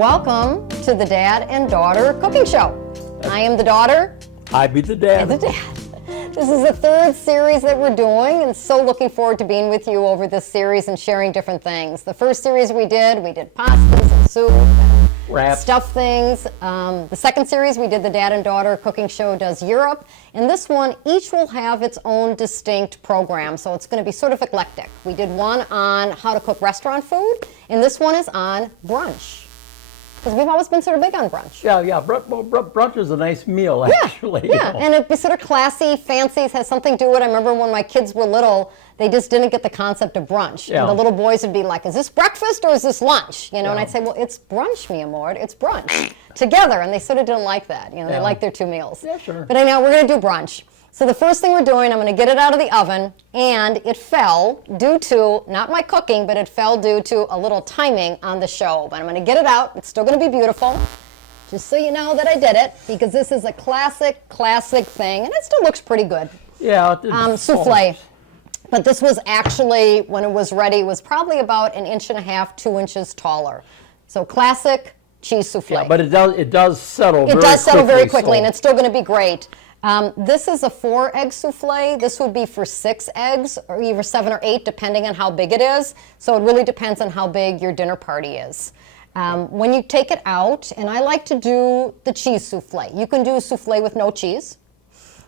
Welcome to the Dad and Daughter Cooking Show. I am the daughter. I be the dad. And the dad. This is the third series that we're doing, and so looking forward to being with you over this series and sharing different things. The first series we did pastas and soup and stuffed things. The second series we did the Dad and Daughter Cooking Show does Europe, and this one each will have its own distinct program, so it's going to be sort of eclectic. We did one on how to cook restaurant food, and this one is on brunch. Because we've always been sort of big on brunch. Yeah. Brunch is a nice meal, actually. Yeah, you know. And it'd be sort of classy, fancy, has something to it. I remember when my kids were little, they just didn't get the concept of brunch. Yeah. And the little boys would be like, is this breakfast or is this lunch? You know, and I'd say, well, it's brunch, mi amor. It's brunch. Together. And they sort of didn't like that. You know, they like their two meals. Yeah, sure. But anyhow, we're going to do brunch. So the first thing we're doing, I'm going to get it out of the oven, and it fell due to, not my cooking, but it fell due to a little timing on the show. But I'm going to get it out. It's still going to be beautiful, just so you know that I did it, because this is a classic thing, and it still looks pretty good. Yeah. Souffle. But this was actually, when it was ready, was probably about 1.5 inches, 2 inches taller. So classic cheese souffle. Yeah, but it does settle very quickly, and it's still going to be great. This is a 4-egg souffle. This would be for 6 eggs, or either 7 or 8, depending on how big it is. So it really depends on how big your dinner party is. When you take it out, and I like to do the cheese souffle. You can do a souffle with no cheese.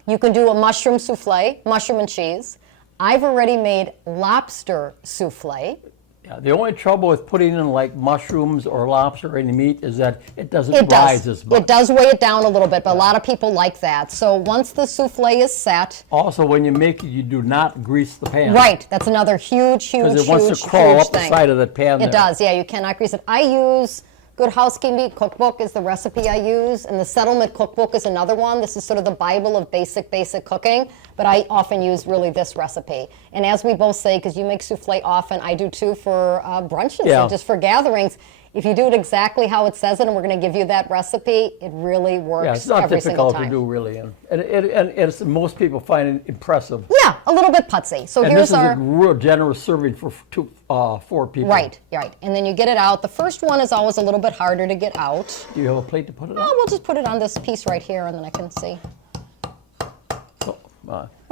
You can do a mushroom souffle, mushroom and cheese. I've already made lobster souffle. Yeah, the only trouble with putting in like mushrooms or lobster or any meat is that it doesn't rise as much. It does weigh it down a little bit, but a lot of people like that. So once the souffle is set. Also, when you make it, you do not grease the pan. Right, that's another huge thing. Because it wants to crawl up the side of the pan. It does, yeah, you cannot grease it. I use Good Housekeeping Cookbook is the recipe I use, and the Settlement Cookbook is another one. This is sort of the Bible of basic cooking, but I often use really this recipe. And as we both say, because you make souffle often, I do too for brunches and just for gatherings. If you do it exactly how it says it, and we're going to give you that recipe, it really works. Yeah, it's not every difficult to do, really, and it's, most people find it impressive. Yeah, a little bit putsy. So and here's this is a real generous serving for 4 people. Right. And then you get it out. The first one is always a little bit harder to get out. Do you have a plate to put it on? Oh, we'll just put it on this piece right here, and then I can see.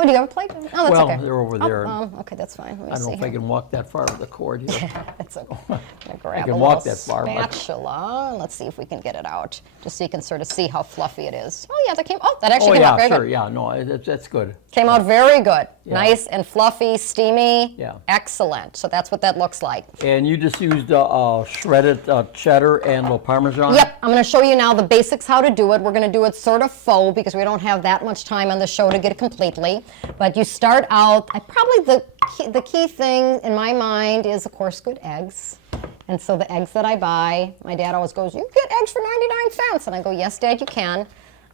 Oh, do you have a plate? Oh, that's okay. Well, they're over there. Okay, that's fine. Let me I don't know if I can walk that far with the cord here. Yeah, that's okay. I'm gonna grab I can a walk little that far, spatula. Let's see if we can get it out, just so you can sort of see how fluffy it is. Oh yeah, that actually came out very good. Yeah, no, that's good. Came out very good. Yeah. Nice and fluffy, steamy. Yeah. Excellent. So that's what that looks like. And you just used shredded cheddar and a little Parmesan? Yep, I'm going to show you now the basics how to do it. We're going to do it sort of faux because we don't have that much time on the show to get it completely. But you start out, the key thing in my mind is, of course, good eggs. And so the eggs that I buy, my dad always goes, you get eggs for 99 cents. And I go, yes, Dad, you can.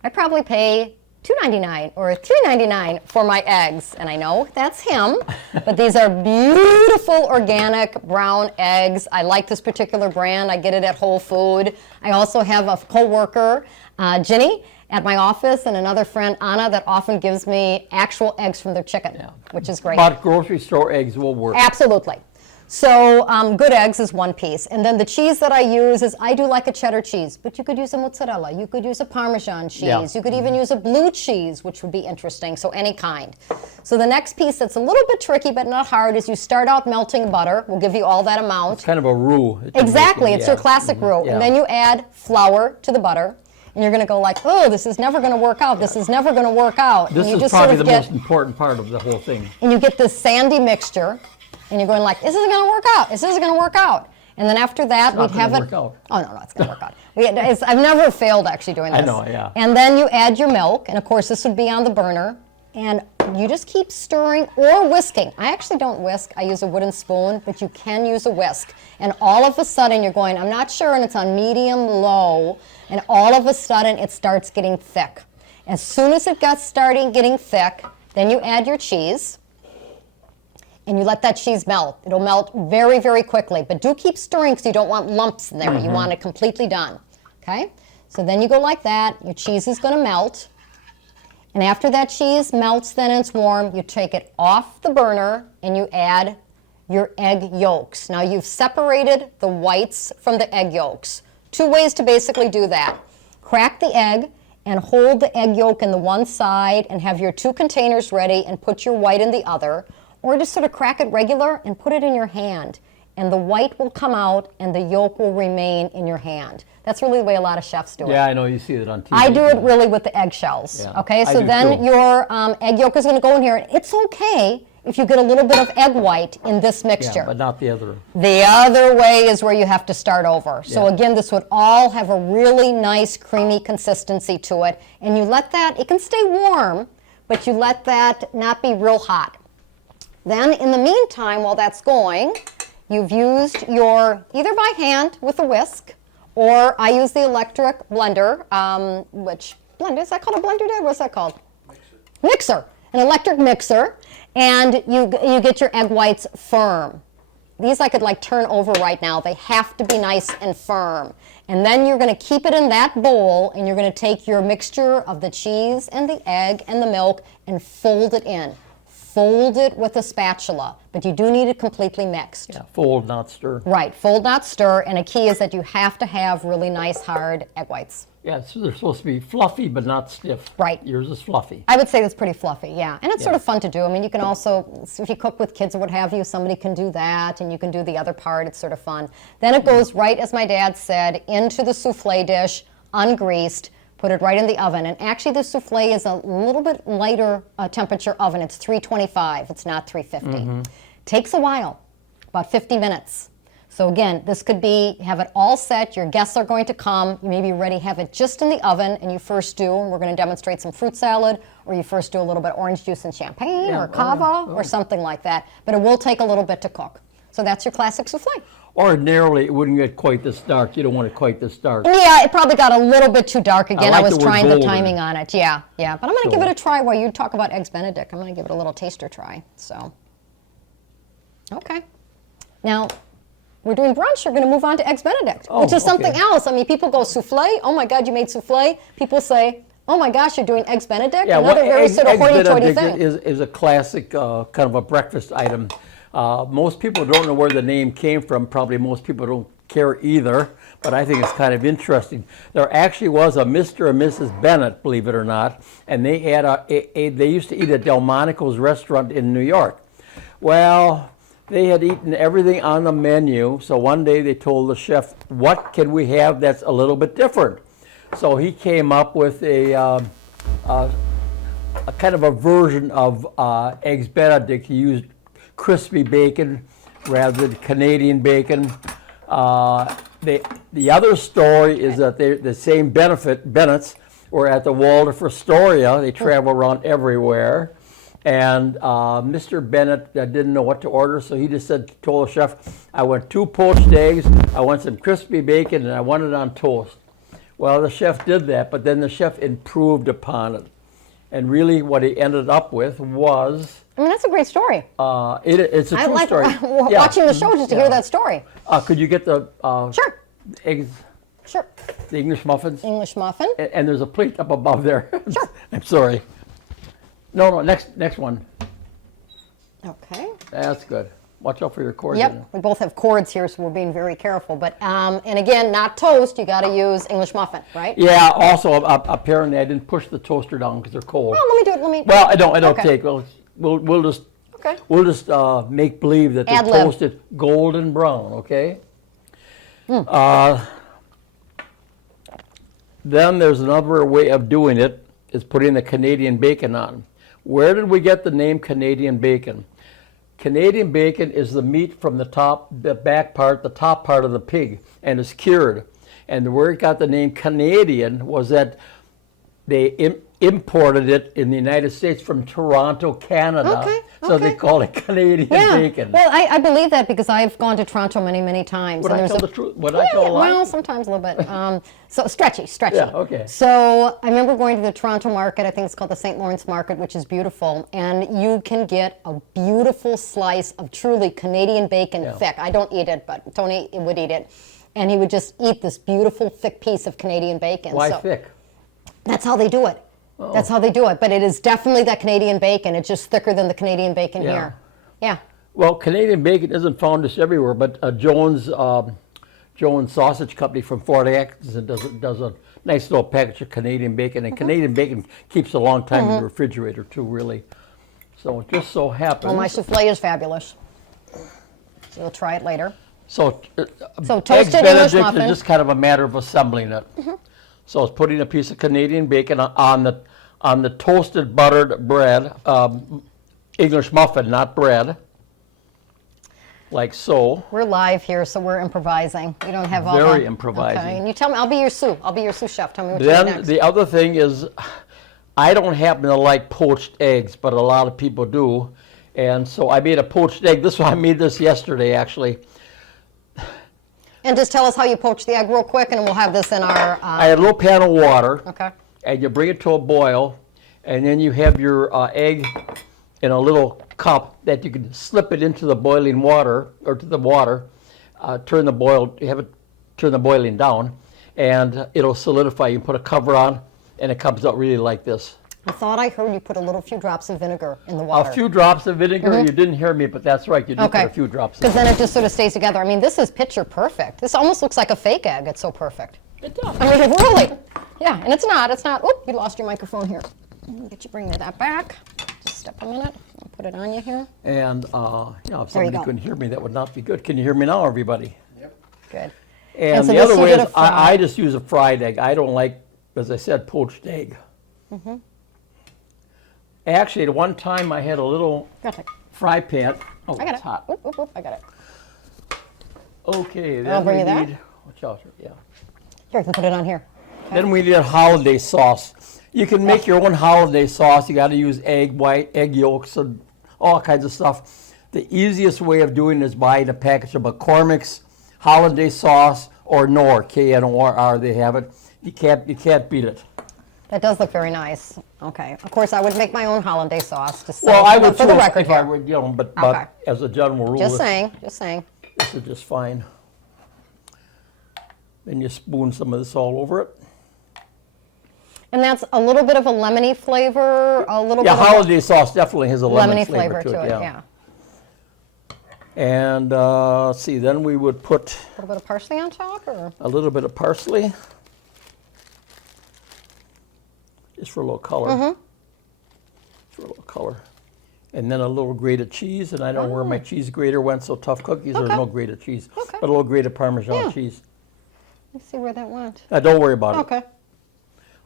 I probably pay $2.99 or $3.99 for my eggs. And I know that's him, but these are beautiful organic brown eggs. I like this particular brand. I get it at Whole Food. I also have a co-worker, Ginny, at my office, and another friend, Anna, that often gives me actual eggs from their chicken, which is great. But grocery store eggs will work. Absolutely. So good eggs is one piece. And then the cheese that I use is, I do like a cheddar cheese, but you could use a mozzarella. You could use a Parmesan cheese. Yeah. You could even use a blue cheese, which would be interesting. So any kind. So the next piece that's a little bit tricky but not hard is you start out melting butter. We'll give you all that amount. It's kind of a roux. that you're Exactly. making, It's yeah. your classic roux. Yeah. And then you add flour to the butter. And you're going to go like, oh, this is never going to work out. This is never going to work out. This and you is just probably sort of the get, most important part of the whole thing. and you get this sandy mixture, and you're going like, this isn't going to work out. This isn't going to work out. And then after that, It's not we'd have gonna it. work out. Oh no, it's going to work out. I've never failed actually doing this. I know, yeah. And then you add your milk, and of course this would be on the burner, and you just keep stirring or whisking. I actually don't whisk. I use a wooden spoon, but you can use a whisk. And all of a sudden you're going, I'm not sure, and it's on medium low, and all of a sudden it starts getting thick. As soon as it gets starting getting thick, then you add your cheese. And you let that cheese melt. It'll melt very, very quickly. But do keep stirring because you don't want lumps in there. You want it completely done. Okay? So then you go like that. Your cheese is going to melt. And after that cheese melts, then it's warm, you take it off the burner and you add your egg yolks. Now you've separated the whites from the egg yolks. Two ways to basically do that. Crack the egg and hold the egg yolk in the one side and have your two containers ready and put your white in the other. Or just sort of crack it regular and put it in your hand. And the white will come out and the yolk will remain in your hand. That's really the way a lot of chefs do it. Yeah, I know, you see it on TV. I do it really with the eggshells. Yeah, Okay, I so do then too. your egg yolk is going to go in here. It's okay if you get a little bit of egg white in this mixture. Yeah, but not the other. The other way is where you have to start over. So Yeah. again, this would all have a really nice creamy consistency to it. And you let that, it can stay warm, but you let that not be real hot. Then in the meantime, while that's going, you've used your, either by hand with a whisk, or I use the electric blender, is that called a blender, Dad? What's that called? Mixer. An electric mixer. And you get your egg whites firm. These I could like turn over right now. They have to be nice and firm. And then you're going to keep it in that bowl, and you're going to take your mixture of the cheese and the egg and the milk and fold it in. Fold it with a spatula, but you do need it completely mixed. Yeah, fold, not stir. Right, fold, not stir, and a key is that you have to have really nice hard egg whites. Yeah, so they're supposed to be fluffy but not stiff. Right. Yours is fluffy. I would say that's pretty fluffy, yeah. And it's sort of fun to do. I mean, you can also, if you cook with kids or what have you, somebody can do that, and you can do the other part. It's sort of fun. Then it goes right, as my dad said, into the souffle dish, ungreased. Put it right in the oven. And actually, the souffle is a little bit lighter temperature oven. It's 325. It's not 350. Takes a while, about 50 minutes. So again, this could be, have it all set. Your guests are going to come. You may be ready, have it just in the oven, and you first do, and we're going to demonstrate some fruit salad, or you first do a little bit of orange juice and champagne, or cava, or something like that. But it will take a little bit to cook. So that's your classic souffle. Ordinarily, it wouldn't get quite this dark. You don't want it quite this dark. Yeah, it probably got a little bit too dark again. I like was the word trying the golden. timing on it. Yeah. But I'm going to So- give it a try while you talk about Eggs Benedict. I'm going to give it a little taster try. So, okay. Now, we're doing brunch. We're going to move on to Eggs Benedict, which is something okay. else. I mean, people go souffle. Oh my God, you made souffle. People say, oh my gosh, you're doing Eggs Benedict. Yeah, Another very eggs sort of hoity-toity Benedict thing. is a classic kind of a breakfast item. Most people don't know where the name came from. Probably most people don't care either, but I think it's kind of interesting. There actually was a Mr. and Mrs. Bennett, believe it or not, and they had they used to eat at Delmonico's restaurant in New York. Well, they had eaten everything on the menu, so one day they told the chef, what can we have that's a little bit different? So he came up with a kind of a version of Eggs Benedict. He used crispy bacon rather than Canadian bacon. The other story is that the same Bennetts were at the Waldorf Astoria. They travel around everywhere. And Mr. Bennett didn't know what to order, so he just told the chef, I want 2 poached eggs, I want some crispy bacon, and I want it on toast. Well, the chef did that, but then the chef improved upon it. And really what he ended up with was... I mean, that's a great story. It's a I true like story. watching the show just to hear that story. Could you get the Sure. eggs, Sure. the English muffins? English muffin. And there's a plate up above there. Sure. I'm sorry. No, next one. Okay. That's good. Watch out for your cords. Yep, we both have cords here, so we're being very careful. But and again, not toast. You got to use English muffin, right? Yeah. Also, apparently, I didn't push the toaster down because they're cold. Well, let me do it. Well, I don't Okay. take. Well, we'll just Okay. we'll just make believe that they're Ad lib. toasted golden brown. Okay. Then there's another way of doing it, is putting the Canadian bacon on. Where did we get the name Canadian bacon? Canadian bacon is the meat from the top part of the pig, and is cured. And where it got the name Canadian was that they imported it in the United States from Toronto, Canada. Okay, So they okay. call it Canadian Yeah. bacon. Well, I believe that because I've gone to Toronto many, many times. Would and I there's tell a- the truth? Would I tell a lie? Well, sometimes a little bit. So stretchy. Yeah, okay. So I remember going to the Toronto market. I think it's called the St. Lawrence Market, which is beautiful. And you can get a beautiful slice of truly Canadian bacon, Yeah. thick. I don't eat it, but Tony would eat it. And he would just eat this beautiful, thick piece of Canadian bacon. Why So thick? that's how they do it. Oh. That's how they do it. But it is definitely that Canadian bacon. It's just thicker than the Canadian bacon Yeah. here. Yeah. Well, Canadian bacon isn't found just everywhere, but Jones Sausage Company from Fort Atkinson does a nice little package of Canadian bacon, and Canadian bacon keeps a long time in the refrigerator too, really. So it just so happens. Well, my souffle is fabulous. So you'll try it later. So So eggs toasted English Benedict muffin. is just kind of a matter of assembling it. So it's putting a piece of Canadian bacon on the toasted buttered bread, English muffin, not bread, like so. We're live here, so we're improvising. We don't have all Very the- improvising. Okay, and you tell me, I'll be your sous. I'll be your sous chef. Tell me what you do Then next. the other thing is, I don't happen to like poached eggs, but a lot of people do. And so I made a poached egg. I made this yesterday, actually. And just tell us how you poach the egg real quick, and we'll have this in our. I had a little pan of water, Okay. and you bring it to a boil, and then you have your egg in a little cup that you can slip it into the boiling water, or to the water, turn the boiling down, and it'll solidify. You put a cover on, and it comes out really like this. I thought I heard you put a few drops of vinegar in the water. A few drops of vinegar. You didn't hear me, but that's right. You did Okay. put a few drops. Because then it just sort of stays together. I mean, this is picture perfect. This almost looks like a fake egg. It's so perfect. It does. I mean, really. Yeah, and it's not. It's not. Oop, you lost your microphone here. Get you bring that back. Just step a minute. I'll put it on you here. And if There you somebody go. couldn't hear me, that would not be good. Can you hear me now, everybody? Good. And so the this other you way did is a fry. I just use a fried egg. I don't like, as I said, poached egg. Actually, at one time I had a little Got it. fry pan. Oh, I got it's it. hot. Oop, oop, oop, I got it. Okay, then I'll bring we you that. need, watch out, yeah. Here, I can put it on here. Then we need a holiday sauce. You can make your own holiday sauce. You got to use egg yolks, and all kinds of stuff. The easiest way of doing it is buying a package of McCormick's holiday sauce or Knorr, K-N-O-R-R. They have it. You can't beat it. That does look very nice. Okay. Of course, I would make my own holiday sauce. Just Well, saying, I would for too the record if I here. would, but Okay. as a general rule, Just saying. Just saying. this is just fine. Then you spoon some of this all over it. And that's a little bit of a lemony flavor, a little Yeah, bit of holiday sauce definitely has a a lemon lemony flavor to it. yeah. Yeah. And let's see, then we would put A little bit of parsley on top, or a little bit of parsley, just for a little color. Mm-hmm. For a little color. And then a little grated cheese, and I don't know where my cheese grater went, so Tough Cookies, there's Okay. no grated cheese. Okay. But a little grated Parmesan Yeah. cheese. let's see where that went. Don't worry about it. Okay.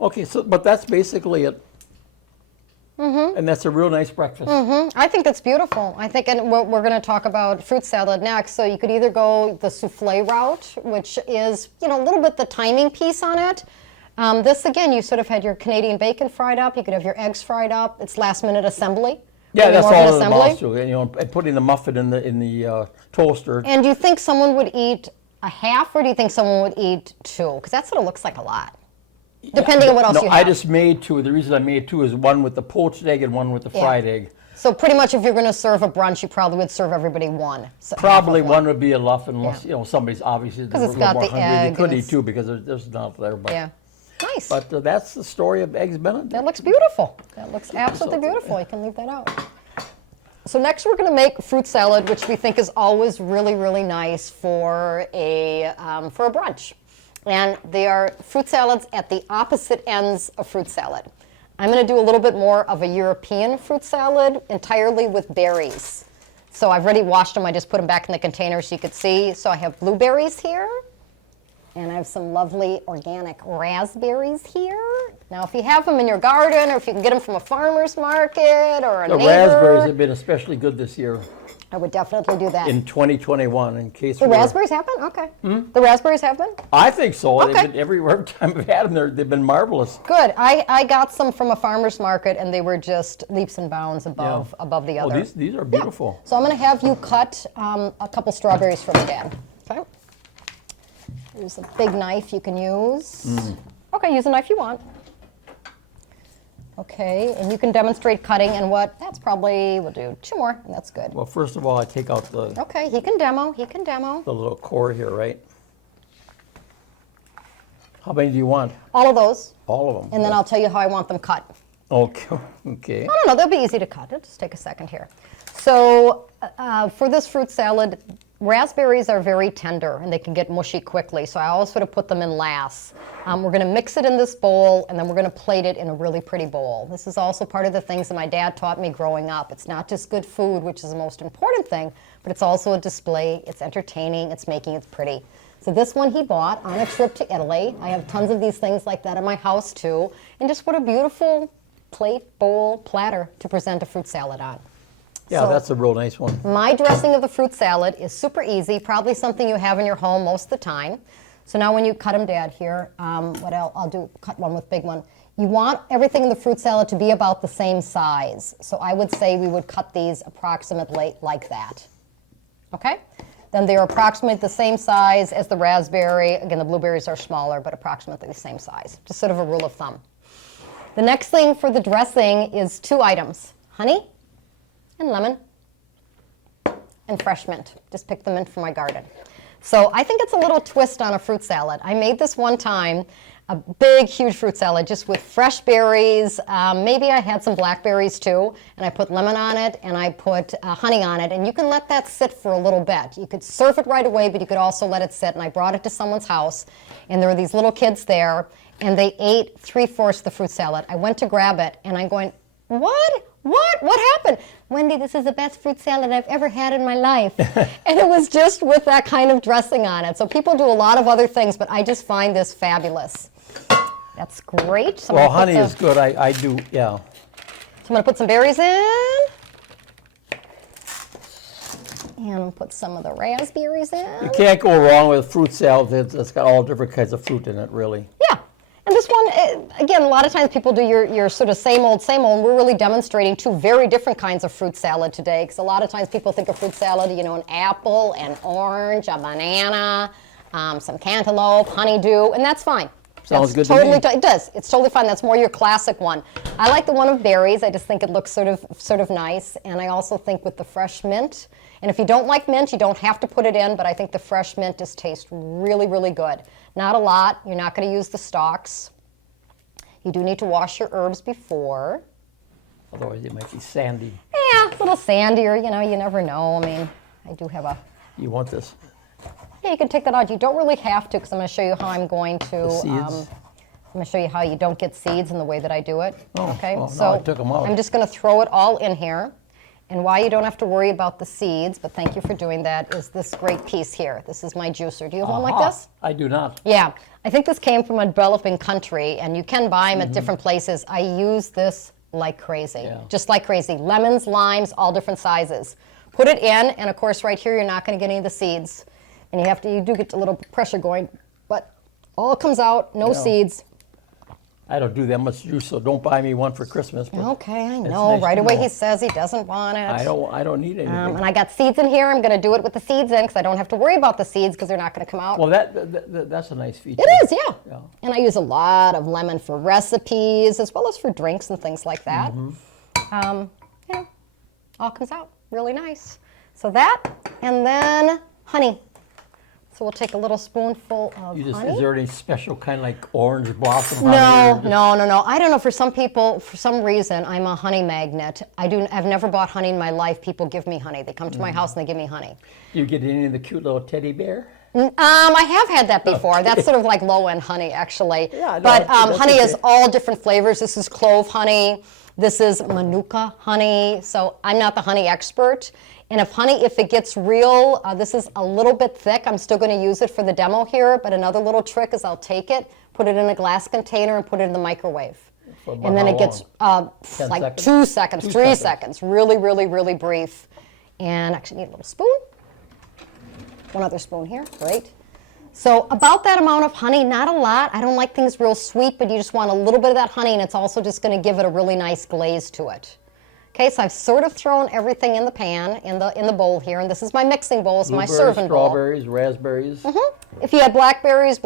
Okay, so but that's basically it. And that's a real nice breakfast. I think that's beautiful. I think, and we're going to talk about fruit salad next. So you could either go the souffle route, which is, a little bit the timing piece on it. This, again, you sort of had your Canadian bacon fried up. You could have your eggs fried up. It's last minute assembly. Yeah, Maybe that's more of an all it assembly. amounts to. And putting the muffin in the toaster. And do you think someone would eat a half, or do you think someone would eat two? Because that sort of looks like a lot, depending on what else No, you have. I just made two. The reason I made two is one with the poached egg and one with the Yeah. fried egg. So pretty much, if you're going to serve a brunch, you probably would serve everybody one. So half Probably of one would be enough unless Yeah. somebody's obviously a 'Cause little it's got more the hungry. egg They could and eat it's- two because there's not there. But, Yeah. Nice. but that's the story of Eggs Benedict. That looks beautiful. That looks absolutely beautiful. You can leave that out. So next we're going to make fruit salad, which we think is always really, really nice for a brunch. And they are fruit salads at the opposite ends of fruit salad. I'm going to do a little bit more of a European fruit salad entirely with berries. So I've already washed them. I just put them back in the container so you could see. So I have blueberries here. And I have some lovely organic raspberries here. Now, if you have them in your garden, or if you can get them from a farmer's market or a The neighbor, raspberries have been especially good this year I would definitely do that. in 2021. In case The raspberries have been? Okay. The raspberries have been? I think so. Okay. They've been, every time I've had them, they've been marvelous. Good. I got some from a farmer's market, and they were just leaps and bounds above the Oh, other. these are beautiful. So I'm going to have you cut a couple strawberries for me, Dad. Okay. There's a big knife you can use. Okay, use a knife you want. Okay, and you can demonstrate cutting and that's probably, we'll do 2 more, and that's good. Well, first of all, I take out the Okay, he can demo. little core here, right? How many do you want? All of those, All of them. and then I'll tell you how I want them cut. Okay. Okay. I don't know, they'll be easy to cut. It'll just take a second here. So for this fruit salad, raspberries are very tender and they can get mushy quickly, so I always sort of put them in last. We're going to mix it in this bowl, and then we're going to plate it in a really pretty bowl. This is also part of the things that my dad taught me growing up. It's not just good food, which is the most important thing, but it's also a display. It's entertaining. It's making it pretty. So this one he bought on a trip to Italy. I have tons of these things like that in my house too. And just what a beautiful plate, bowl, platter to present a fruit salad on. Yeah, So- that's a real nice one. My dressing of the fruit salad is super easy, probably something you have in your home most of the time. So now when you cut them, Dad, here, what I'll do, cut one with big one. You want everything in the fruit salad to be about the same size. So I would say we would cut these approximately like that. Okay? Then they're approximately the same size as the raspberry. Again, the blueberries are smaller, but approximately the same size. Just sort of a rule of thumb. The next thing for the dressing is 2 items, honey and lemon and fresh mint. Just pick the mint from my garden. So I think it's a little twist on a fruit salad. I made this one time, a big, huge fruit salad just with fresh berries. Maybe I had some blackberries too, and I put lemon on it and I put honey on it, and you can let that sit for a little bit. You could serve it right away, but you could also let it sit, and I brought it to someone's house, and there were these little kids there, and they ate 3/4 the fruit salad. I went to grab it, and I'm going, what? What happened? Wendy, this is the best fruit salad I've ever had in my life. And it was just with that kind of dressing on it. So people do a lot of other things, but I just find this fabulous. That's great. So Well, honey is good. I do, yeah. So I'm going to put some berries in. And I'll put some of the raspberries in. You can't go wrong with fruit salad. It's got all different kinds of fruit in it, really. Yeah. And this one, again, a lot of times people do your sort of same old, and we're really demonstrating 2 very different kinds of fruit salad today, because a lot of times people think of fruit salad, you know, an apple, an orange, a banana, some cantaloupe, honeydew, and that's fine. Sounds That's good to me. It does. It's totally fine. That's more your classic one. I like the one of berries. I just think it looks sort of nice, and I also think with the fresh mint. And if you don't like mint, you don't have to put it in, but I think the fresh mint just tastes really, really good. Not a lot. You're not going to use the stalks. You do need to wash your herbs before. Otherwise, it might be sandy. Yeah, a little sandier, you know, you never know. I mean, I do have a... You want this? Yeah, you can take that out. You don't really have to, because I'm going to show you how I'm going to... The seeds? I'm going to show you how you don't get seeds in the way that I do it. Oh, okay, well, so no, I took 'em out. I'm just going to throw it all in here. And why you don't have to worry about the seeds, but thank you for doing that, is this great piece here. This is my juicer. Do you have one like Aha, this? I do not. Yeah, I think this came from a developing country, and you can buy them at different places. I use this like crazy, Yeah. just like crazy. Lemons, limes, all different sizes. Put it in, and of course right here you're not going to get any of the seeds. And you do get a little pressure going, but all comes out, no Yeah. seeds. I don't do that much juice, so don't buy me one for Christmas. But Okay, I it's know. nice Right to away know. he says he doesn't want it. I don't need anything. And I got seeds in here. I'm going to do it with the seeds in because I don't have to worry about the seeds because they're not going to come out. Well, that's a nice feature. It is, yeah. Yeah. And I use a lot of lemon for recipes as well as for drinks and things like that. Yeah, all comes out really nice. So that, and then honey. So we'll take a little spoonful of honey. Is there any special kind like orange blossom No, honey? no. I don't know. For some people, for some reason, I'm a honey magnet. I've never bought honey in my life. People give me honey. They come to my house and they give me honey. Do you get any of the cute little teddy bear? I have had that before. That's sort of like low-end honey, actually. Yeah, no, but that's honey is okay. all different flavors. This is clove honey. This is manuka honey. So I'm not the honey expert. And if it gets real, this is a little bit thick. I'm still going to use it for the demo here. But another little trick is I'll take it, put it in a glass container, and put it in the microwave. For about And then how it gets long? 10 like seconds? 2 seconds, 3 seconds. seconds. Really, really, really brief. And actually need a little spoon. One other spoon here. Great. So about that amount of honey, not a lot. I don't like things real sweet, but you just want a little bit of that honey, and it's also just going to give it a really nice glaze to it. Okay, so I've sort of thrown everything in the pan, in the bowl here, and this is my mixing bowl, it's my serving bowl. Strawberries, raspberries, If you have blackberries,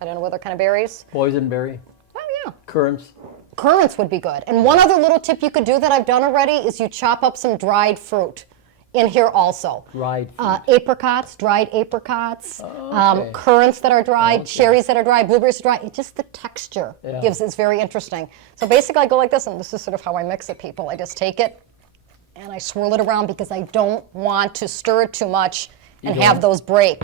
I don't know what other kind of berries. boysenberry, Oh yeah. currants. Currants would be good. And one other little tip you could do that I've done already is you chop up some dried fruit in here also. Dried Apricots, dried apricots, okay. currants that are dried, Okay. cherries that are dried, blueberries that are dried. Just the texture Yeah. is very interesting. So basically I go like this, and this is sort of how I mix it, people. I just take it and I swirl it around because I don't want to stir it too much and have those break.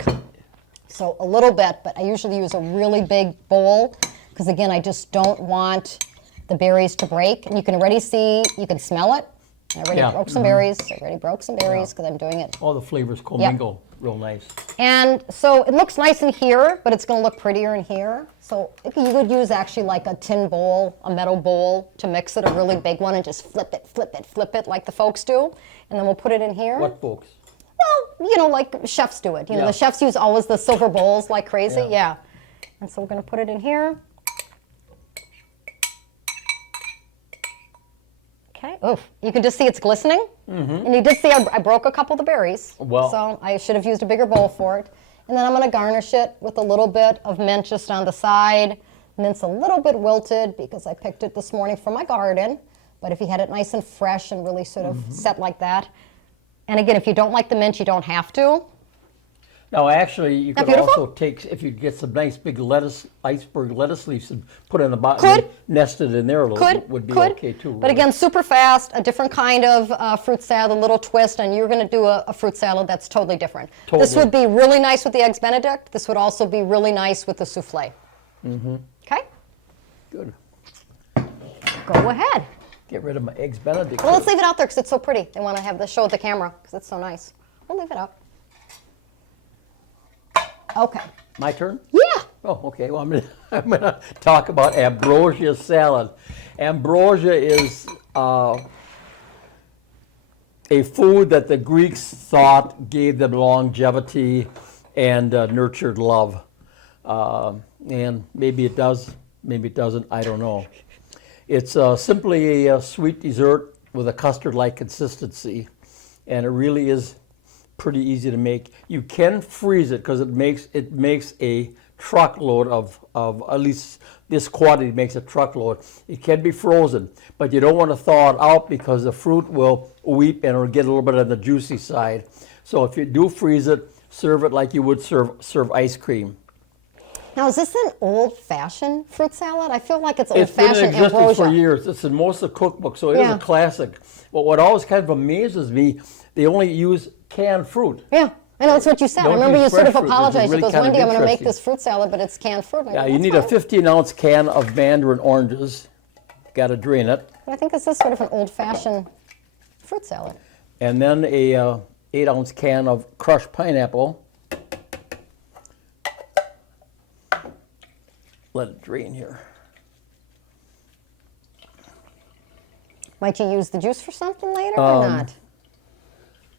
So a little bit, but I usually use a really big bowl because again, I just don't want the berries to break. And you can already see, you can smell it. I already broke some berries. I already broke some berries because I'm doing it. All the flavors commingle real nice. And so it looks nice in here, but it's going to look prettier in here. So you would use actually like a tin bowl, a metal bowl to mix it, a really big one, and just flip it like the folks do. And then we'll put it in here. What folks? Well, like chefs do it. Yeah. The chefs use always the silver bowls like crazy. Yeah. Yeah. And so we're going to put it in here. Okay. Oof. You can just see it's glistening. And you did see I broke a couple of the berries. Well. So I should have used a bigger bowl for it. And then I'm going to garnish it with a little bit of mint just on the side. And it's a little bit wilted because I picked it this morning from my garden. But if you had it nice and fresh and really sort of set like that. And again, if you don't like the mint, you don't have to. Now, actually, you That could beautiful? also take, if you get some nice big iceberg lettuce leaves and put it in the bottom, Could. nested in there a little bit, would be okay too. But again, super fast, a different kind of fruit salad, a little twist, and you're going to do a fruit salad that's totally different. This Totally. would be really nice with the Eggs Benedict. This would also be really nice with the souffle. Okay? Good. Go ahead. Get rid of my eggs Benedict. Well, let's leave it out there because it's so pretty. They want to have the show with the camera because it's so nice. We'll leave it up. Okay. My turn? Yeah. Oh, okay. Well, I'm gonna talk about ambrosia salad. Ambrosia is a food that the Greeks thought gave them longevity and nurtured love. And maybe it does, maybe it doesn't, I don't know. It's simply a sweet dessert with a custard-like consistency, and it really is pretty easy to make. You can freeze it because it makes a truckload of at least this quantity makes a truckload. It can be frozen, but you don't want to thaw it out because the fruit will weep and it'll get a little bit on the juicy side. So if you do freeze it, serve it like you would serve ice cream. Now, is this an old-fashioned fruit salad? I feel like it's It's been in old-fashioned existence ambrosia. for years. It's in most of the cookbooks, so it is Yeah. a classic. But what always kind of amazes me, they only use canned fruit. Yeah, I know that's what you said. I Don't remember use you sort of fresh fruit, which is apologized. really She goes, kind of Wendy, I'm going to make interesting. this fruit salad, but it's canned fruit. And I Yeah, go, you "That's need a fine." 15-ounce can of mandarin oranges. Got to drain it. But I think this is sort of an old-fashioned fruit salad. And then a 8-ounce can of crushed pineapple. Let it drain here. Might you use the juice for something later or not?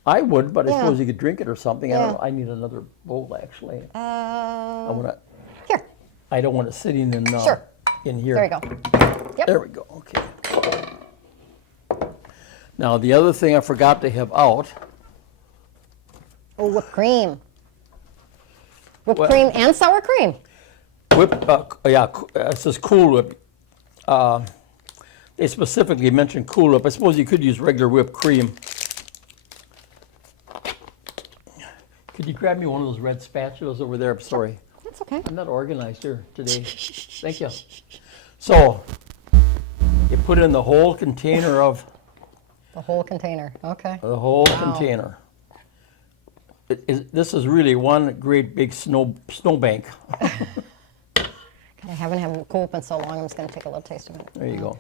I would, but I Yeah. suppose you could drink it or something. I Yeah. don't know. I need another bowl actually. Here, I don't want it sitting in Sure. in here. there you go. Yep. There we go. Okay. Now the other thing I forgot to have out. Oh, whipped cream. Whipped Well- cream and sour cream. It says Cool Whip. They specifically mentioned Cool Whip. I suppose you could use regular whipped cream. Could you grab me one of those red spatulas over there? I'm sorry. That's okay. I'm not organized here today. Thank you. So, you put in the whole container of... The whole container, okay. The whole container. This is really one great big snowbank. I haven't had cool in so long, I'm just going to take a little taste of it. There you go.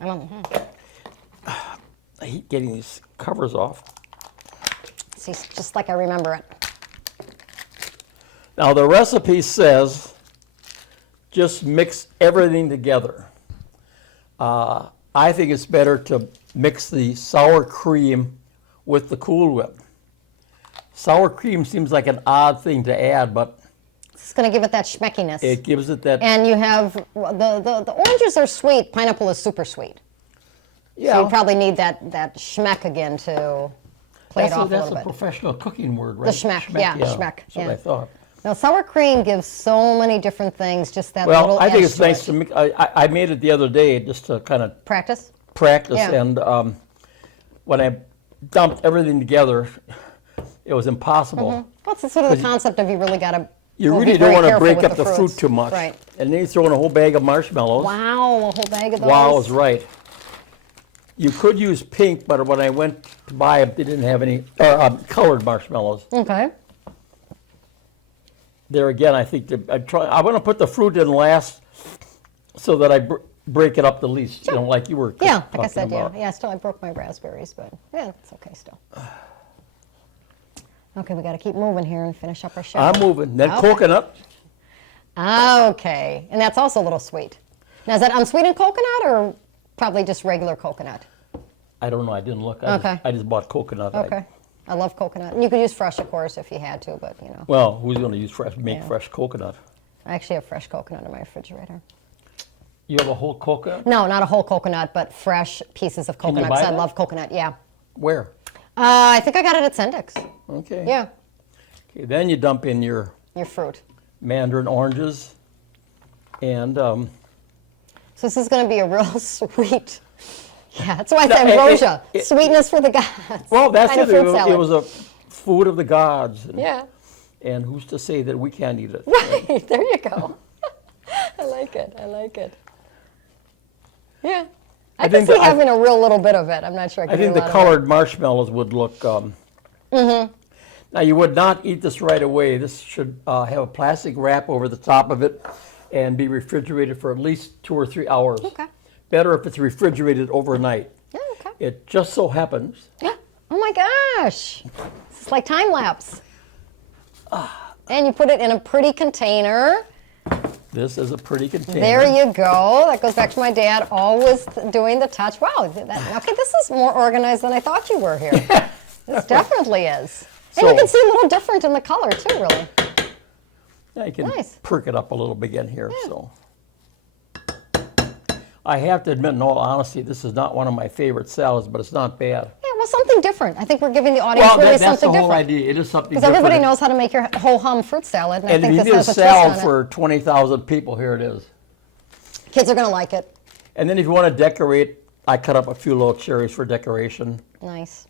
I don't know. I hate getting these covers off. See, just like I remember it. Now the recipe says just mix everything together. I think it's better to mix the sour cream with the Cool Whip. Sour cream seems like an odd thing to add, but It's going to give it that schmeckiness. it gives it that. And you have, the oranges are sweet, pineapple is super sweet. Yeah, So you probably need that schmeck again to play it off a that's little a bit. professional cooking word, right? schmeck, yeah, schmeck, That's what yeah. I thought. Now, sour cream gives so many different things, just that Well, little I think edge it's nice it. to mix. I made it the other day just to kind of Practice? practice, Yeah. and when I dumped everything together, it was impossible. Well, it's sort of the concept of you really got to You really don't want to break up the fruit too much. Right. And then you throw in a whole bag of marshmallows. Wow, a whole bag of those. Wow is right. You could use pink, but when I went to buy them, they didn't have any colored marshmallows. Okay. There again, I think I want to put the fruit in last so that I break it up the least. You know, like you were Yeah, talking like I said, about. yeah. Still, I broke my raspberries, but yeah, it's okay still. Okay, we got to keep moving here and finish up our show. I'm moving. Then Okay. coconut. Okay, and that's also a little sweet. Now, is that unsweetened coconut or probably just regular coconut? I don't know. I didn't look. Okay. I just bought coconut. Okay. I love coconut. And you could use fresh, of course, if you had to, but, you know. Well, who's going to use make Yeah. fresh coconut? I actually have fresh coconut in my refrigerator. You have a whole coconut? No, not a whole coconut, but fresh pieces of you coconut. buy 'Cause I that? love coconut, yeah. Where? I think I got it at Sendik's. Okay. Yeah, Okay, then you dump in your your fruit. mandarin oranges, and So this is going to be a real sweet. Yeah, that's why it's No, ambrosia. it- Sweetness for the gods. well, that's kind it. of fruit It salad. was a food of the gods. And, Yeah, and who's to say that we can't eat it? right. There you go. I like it. I like it. Yeah. I can think see that I- having a real little bit of it. I'm not sure I I can think do a the lot colored marshmallows would look. Now you would not eat this right away. This should have a plastic wrap over the top of it, and be refrigerated for at least 2 or 3 hours. Okay. Better if it's refrigerated overnight. of it. Yeah, okay. It just so happens. Yeah. Oh my gosh. It's like time lapse. And you put it in a pretty container. This is a pretty container. There you go. That goes back to my dad always doing the touch. Wow. Okay, this is more organized than I thought you were here. This definitely is. And you So- can see a little different in the color too, really. Yeah, you can Nice. perk it up a little bit in here. So, I have to admit, in all honesty, this is not one of my favorite salads, but it's not bad. Yeah, well, something different. I think we're giving the audience Well, really that's the something whole different. idea. It is something Because different. everybody knows how to make your whole hum fruit salad, and I And if think you this did a has a twist salad on it. for 20,000 people, here it is. Kids are going to like it. And then if you want to decorate, I cut up a few little cherries for decoration. Nice.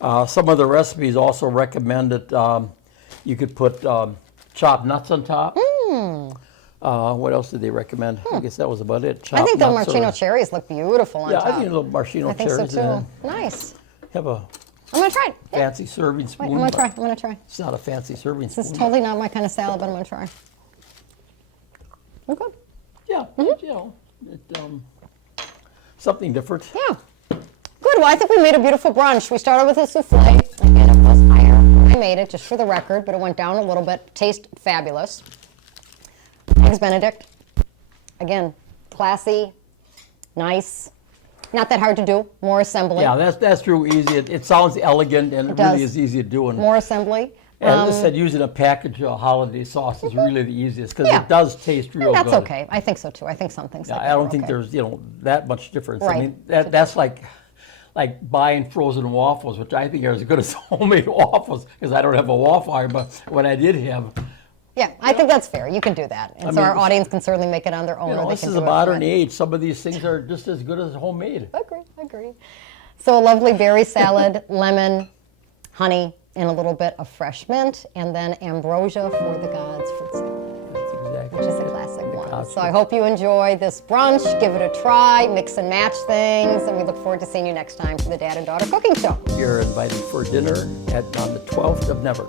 Some of the recipes also recommend that you could put chopped nuts on top. What else did they recommend? I guess that was about it. I Chopped think the nuts or- maraschino cherries look beautiful on Yeah, top. I think a little maraschino I think so cherries in too. it. Nice. Have a I'm going to try it. Yeah. fancy serving Wait, spoon. I'm going to but try. I'm going to try. It's not a fancy serving This is spoon. totally not my kind of salad, but I'm going to try. Okay. Yeah, Mm-hmm. you know, something different. Yeah. Good. Well, I think we made a beautiful brunch. We started with a souffle. I made it was higher. I made it, just for the record, but it went down a little bit. Tastes fabulous. Eggs Benedict. Again, classy, nice. Not that hard to do. More assembly. Yeah, that's real easy. It sounds elegant, and it really does. is easy to do. And More assembly. as I said, using a package of holiday sauce is really the easiest because Yeah. it does taste real That's good. okay. I think so too. I think some things Yeah, like I that don't are think okay. there's that much difference. I Right. mean that's like buying frozen waffles, which I think are as good as homemade waffles because I don't have a waffle iron, but what I did have. Yeah, I think that's fair. You can do that. And I so mean, our audience can certainly make it on their own. You or know, they this can is do a it modern right. age. Some of these things are just as good as homemade. Agree. So a lovely berry salad, lemon, honey, and a little bit of fresh mint, and then ambrosia for the gods fruit salad, That's exactly which is a it. classic one. gods So I hope you enjoy this brunch. Give it a try, mix and match things, and we look forward to seeing you next time for the Dad and Daughter Cooking Show. You're invited for dinner on the 12th of Never.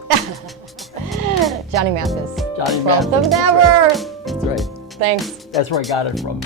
Johnny Mathis. Johnny 12th of Mathis, Never. That's right. Thanks. That's where I got it from.